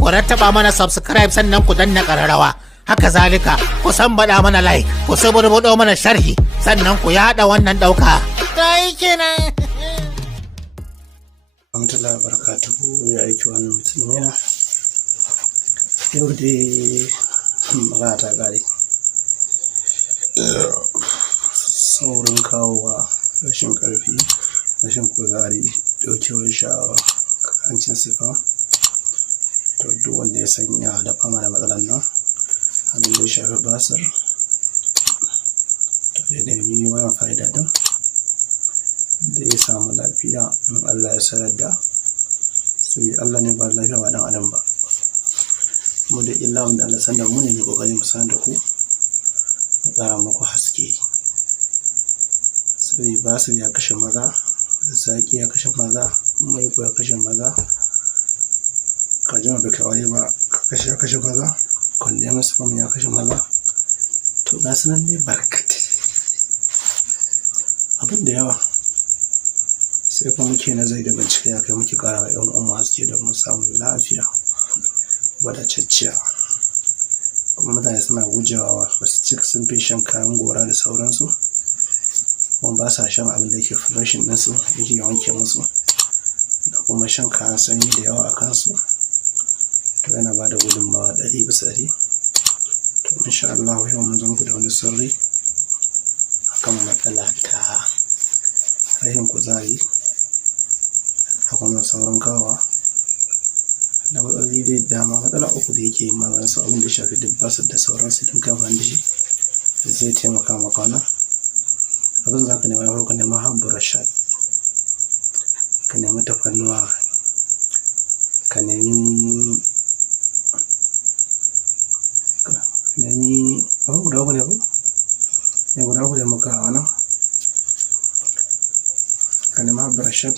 ku rattaba mana subscribe sannan ku danna ƙararrawa. Haka zalika ku baɗa mana like, ku suburbuɗo mana sharhi sannan ku yaɗa wannan ɗauka. Ta yi kenan. Alhamdulillah barakatuhu ya aiki wannan mutum yana. Yau dai magana ta ƙare. Saurin kawowa, rashin ƙarfi, rashin kuzari, ɗaukewar sha'awa, ƙarancin sifa. To duk wanda ya sanya da fama da matsalar nan, abin da ya shafi basir, to ya nemi wannan fa'ida din da ya samu lafiya in Allah ya sayar da su. Allah ne ba lafiya ba dan adam ba. Mu da illa wanda Allah sanda mu ne kokari mu sanar da ku, mu tsara muku haske. Sai basir ya kashe maza, zaki ya kashe maza, maiko ya kashe maza, kajima bai kawai ba ya kashe maza, kwalle masu fam ya kashe maza. To ga su nan ne barkate abin da yawa. Sai kuma muke nazari da bincike ya kai muke ƙara wa 'yan uwa haske da mun samu lafiya wadatacciya. Kuma mutane suna gujewa, ba su cika sun fi shan kayan gora da sauransu, kuma ba sa shan abin da yake flushin ɗinsu yake wanke musu, da kuma shan kayan sanyi da yawa a kansu. To yana ba da gudunmawa 100%. To insha Allah yau mun zo muku da wani sirri akan matsala ta rashin kuzari, da kuma saurin kawa da matsaloli da dama. Matsala uku da yake maganin su, abin da ya shafi duk basir da sauransu. Idan ka amfani da shi zai taimaka maka. Wannan abin za ka nema na farko, nema habbar rashad, ka nemi tafarnuwa, ka nemi abin guda uku ne ko? Ne guda uku da muka wannan. Ka nemi habbar rashad,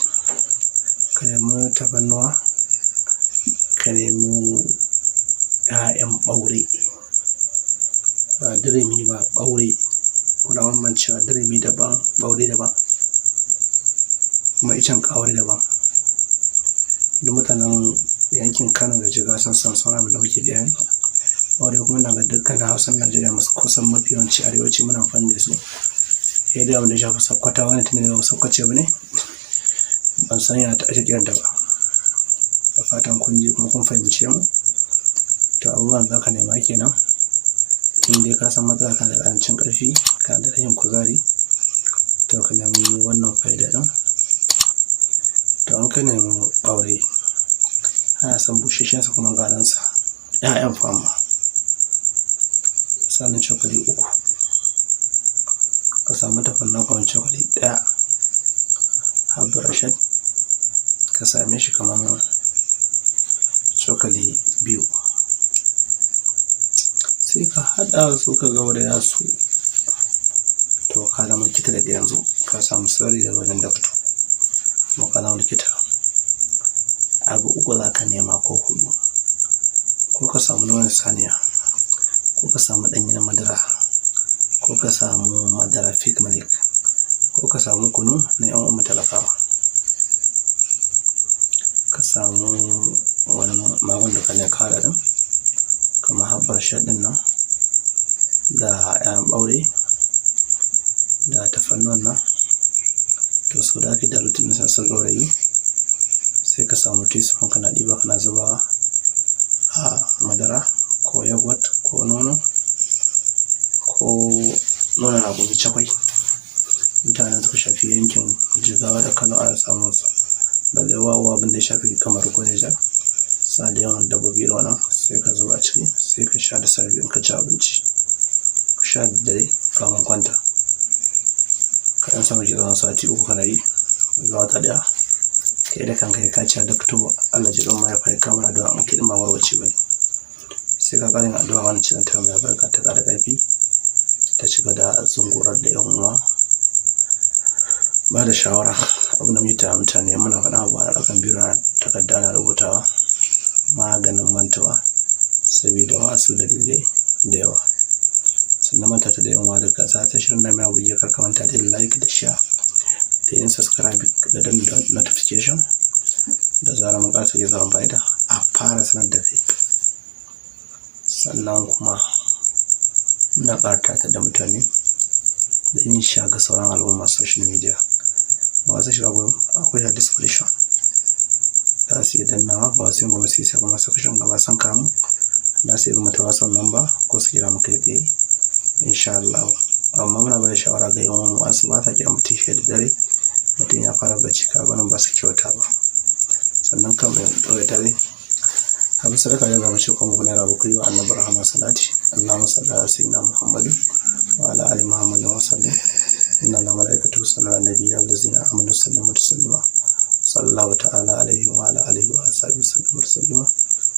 ka nemi tafarnuwa, ka nemi 'ya'yan ɓaure, ba dirimi ba, ɓaure. Kuna bambancewa, dirimi daban, ɓaure daban, kuma icen ƙawari daban. Duk mutanen yankin Kano da Jigawa sun san sauran abin da muke bayani. Ɓaure kuma na ga dukkanin Hausan Najeriya masu kusan mafi yawanci arewaci muna amfani da su. Sai dai abin da ya shafi Sakkwata, wani tuni ba Sakkwace ba ne, ban san ya ta ake kiranta ba. Da fatan kun ji kuma kun fahimce mu. To abubuwan za ka nema kenan. In dai ka san matsala kana da ƙarancin ƙarfi, kana da rashin kuzari, to ka nemi wannan fa'ida ɗin. To an ka nemi ɓaure, ana son busasshen sa kuma garinsa, 'ya'yan fama, misalin cokali 3. Ka samu tafarnuwa kamar cokali 1, habbar rashad ka same shi kamar cokali 2. Sai ka haɗa su, ka gauraya su. To ka zama likita daga yanzu, ka samu sirri daga wajen dakto, kuma ka zama likita. Abu uku za ka nema ko 4, ko ka samu nonon saniya, ko ka samu ɗanyen madara, ko ka samu madara fig milk, ko ka samu kunu na 'yan uwan talakawa. Ka samu wani magun da ka ne ka haɗa ɗin, kamar habbar rashad ɗin nan, da 'ya'yan ɓaure, da tafarnuwan nan. To sau da ake da rutin na sassan gaurayi, sai ka samu teaspoon kana ɗiba kana zubawa a madara ko yogurt ko nono ko nonon abu mai cakwai. Mutanen suka shafi yankin Jigawa da Kano ana samun su, balle wawa abin da ya shafi kamar ko Nijar, sa da yawan dabbobi da wannan. Sai ka zuba ciki, sai ka sha da safe in ka ci abinci, ka sha da dare kamun kwanta. Ka ɗan samu ki tsawon sati 3 kana yi, zuwa wata 1. Kai da kanka ka ci dakto, Allah ji ɗan mahaifa ya kama addu'a, an kiɗin ba marwaci ba ne. Sai ka ƙarin addu'a wani cikin ta mai barka, ta ƙara ƙarfi, ta shiga da zungurar da 'yan uwa. Ba da shawara, abin da muke tara mutane muna faɗa ba da akan biro na takarda na rubutawa, maganin mantuwa, saboda wasu dalilai da yawa. Sannan manta ta da 'yan uwa da kasa ta shirin na mai abuja, kar ka manta da like da share da yin subscribe da danna notification, da zarar mun ƙasa ke zaman fa'ida a fara sanar da kai. sannan kuma muna ƙarata ta da mutane da yin sha ga sauran al'umma social media. Masu shiga gurin akwai a description da su yi dannawa ba sai kuma sai kuma section gaba san kamu da su yi mata wasan number ko su kira mu kai tsaye insha Allah. Amma muna bada shawara ga yawan wasu ba ta kira mutum shi da dare mutum ya fara bacci ka gwanin ba su kyauta ba. Sannan kamar ɗaure dare abin sadaka ne ba mu ce kuma kuna rabu ku yi wa annabi rahama salati Allahumma salli ala sayyidina Muhammadin wa ala ali Muhammadin wa sallim. inna allaha wa malaikatahu yusalluna ala nabiyyi allazina amanu sallimu taslima sallallahu ta'ala alaihi wa ala alihi wa ashabihi sallimu taslima.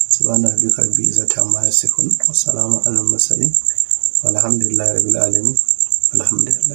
Subhana rabbika rabbil izzati amma yasifun wa salamun alal mursalin walhamdulillahi rabbil alamin. Alhamdulillah.